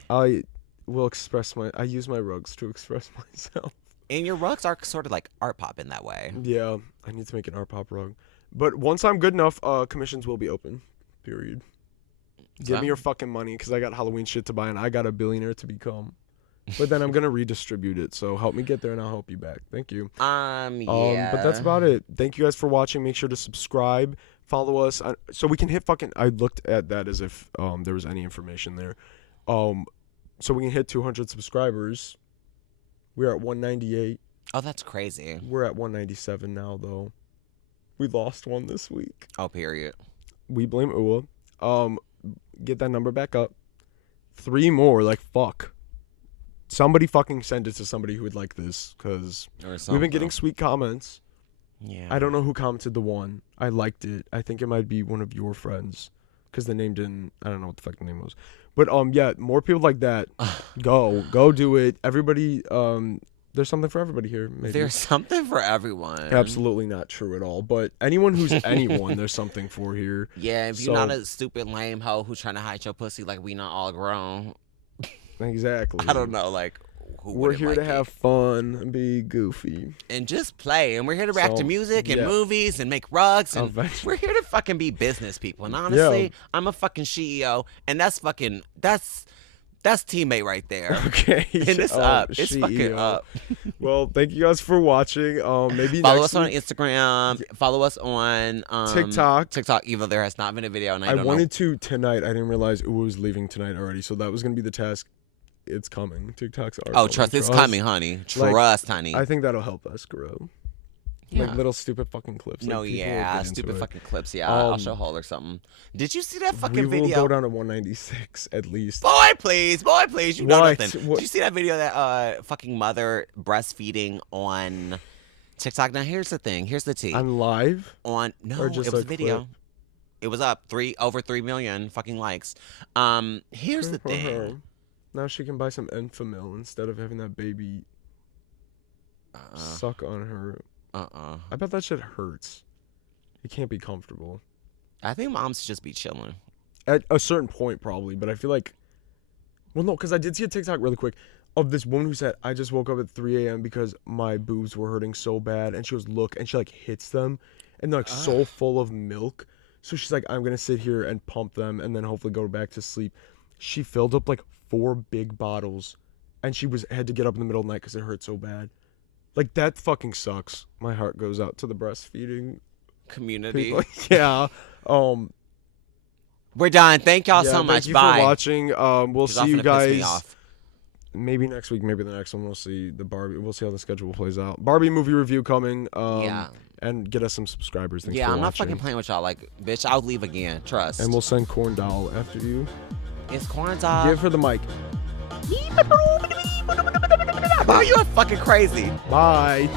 I use my rugs to express myself. And your rugs are sort of like art pop in that way. Yeah, I need to make an art pop rug. But once I'm good enough, commissions will be open. Period. Give me your fucking money because I got Halloween shit to buy and I got a billionaire to become. But then I'm gonna redistribute it. So help me get there and I'll help you back. Thank you. Yeah. But that's about it. Thank you guys for watching. Make sure to subscribe, follow us, so we can hit fucking. I looked at that as if there was any information there. So we can hit 200 subscribers. We're at 198. Oh, that's crazy. We're at 197 now, though. We lost one this week. Oh, period. We blame Uwa. Get that number back up. 3 more, like, fuck. Somebody fucking send it to somebody who would like this, because we've been getting sweet comments. Yeah. I don't know who commented the one. I liked it. I think it might be one of your friends, because the name didn't, I don't know what the fuck the name was. But yeah, more people like that. Go do it. Everybody, there's something for everybody here. Maybe. There's something for everyone. Absolutely not true at all. But anyone who's anyone, there's something for here. Yeah, if you're not a stupid lame hoe who's trying to hide your pussy like we not all grown. Exactly. I don't know, like who we're here to have fun and be goofy and just play, and we're here to react to music and movies and make rugs, and we're here to fucking be business people. And honestly, I'm a fucking CEO, and that's That's teammate right there. Okay. And it's up. It's fucking CEO. up. Well, thank you guys for watching. Maybe Follow next us on week, Instagram. Follow us on TikTok. TikTok, even though there has not been a video, and I I don't wanted to tonight. I didn't realize it was leaving tonight already, so that was gonna be the task. It's coming. TikToks are. know. Oh, coming. trust, it's coming, honey. Trust, honey. I think that'll help us grow. Yeah. Like little stupid fucking clips. No, like, people will yeah, get into stupid it. fucking clips. Yeah, I'll Um, show Hole or something. Did you see that We fucking will video? go down to 196 at least. Boy, please, you know What? nothing. What? Did you see that video that fucking mother breastfeeding on TikTok? Now here's the thing. Here's the tea. I'm live. On no, Or it just was a a video. clip? It was up over 3 million fucking likes. Here's the Good for her. thing. Now she can buy some Enfamil instead of having that baby suck on her. I bet that shit hurts. It can't be comfortable. I think moms should just be chilling. At a certain point, probably. But I feel like, well, no, because I did see a TikTok really quick of this woman who said, "I just woke up at 3 a.m. because my boobs were hurting so bad," and she goes, "Look," and she like hits them, and they're like so full of milk. So she's like, "I'm gonna sit here and pump them, and then hopefully go back to sleep." She filled up like 4 big bottles, and she had to get up in the middle of the night because it hurt so bad. Like, that fucking sucks. My heart goes out to the breastfeeding Community. people. Yeah. We're done. Thank y'all Yeah, so much. Thank you Bye. for watching. We'll 'Cause see y'all you finna piss me guys off. maybe next week, maybe the next one. We'll see the Barbie. We'll see how the schedule plays out. Barbie movie review coming. Yeah. And get us some subscribers. Thanks Yeah, for I'm not watching. fucking playing with y'all. Like, bitch, I'll leave again. Trust. And we'll send Corn Doll after you. It's corn dog. Give her the mic. Oh, you're fucking crazy. Bye.